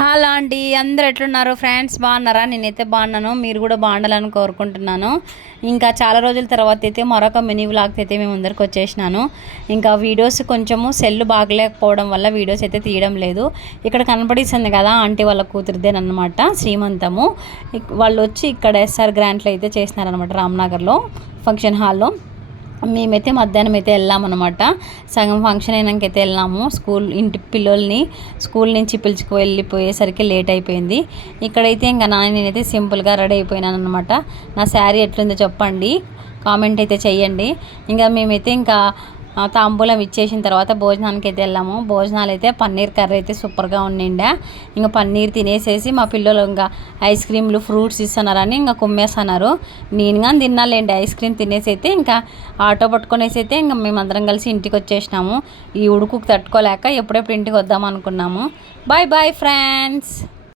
Hello అండి అందరు ఎట్లున్నారు? ఫ్రెండ్స్ బాగున్నారా? నేనైతే బాగున్నాను. మీరు కూడా బాగుండాలని కోరుకుంటున్నాను. ఇంకా చాలా రోజుల తర్వాత అయితే మరొక మినీ వ్లాగ్ అయితే మేము ముందరికి వచ్చేసినాను. ఇంకా వీడియోస్ కొంచెము సెల్ బాగలేకపోవడం వల్ల వీడియోస్ అయితే తీయడం లేదు. ఇక్కడ కనపడిస్తుంది కదా ఆంటీ వాళ్ళ కూతురిదేనమాట శ్రీమంతము. వాళ్ళు వచ్చి ఇక్కడ ఎస్ఆర్ గ్రాంట్లో అయితే చేసినారనమాట రామ్నగర్లో ఫంక్షన్ హాల్లో. మేమైతే మధ్యాహ్నం అయితే వెళ్ళామన్నమాట. సగం ఫంక్షన్ అయినాకైతే వెళ్ళాము. స్కూల్ ఇంటి పిల్లల్ని స్కూల్ నుంచి పిలుచుకు వెళ్ళిపోయేసరికి లేట్ అయిపోయింది. ఇక్కడైతే ఇంకా నాన్న నేనైతే సింపుల్గా రెడీ అయిపోయినాను అనమాట నా శారీ ఎట్లుందో చెప్పండి. కామెంట్ అయితే చెయ్యండి. ఇంకా మేమైతే ఇంకా తాంబూలం ఇచ్చేసిన తర్వాత భోజనానికి అయితే వెళ్ళాము. భోజనాలు అయితే పన్నీర్ కర్రీ అయితే సూపర్గా ఉండిండే. ఇంకా పన్నీర్ తినేసేసి మా పిల్లలు ఇంకా ఐస్ క్రీమ్లు ఫ్రూట్స్ ఇస్తున్నారని ఇంకా కుమ్మేస్తున్నారు నేను కానీ తిన్నాలేండి ఐస్ క్రీమ్ తినేసి అయితే ఇంకా ఆటో పట్టుకునేసి అయితే ఇంకా మేమందరం కలిసి ఇంటికి వచ్చేసినాము. ఈ ఉడుకుకు తట్టుకోలేక ఎప్పుడెప్పుడు ఇంటికి వద్దాం అనుకున్నాము. Bye bye friends.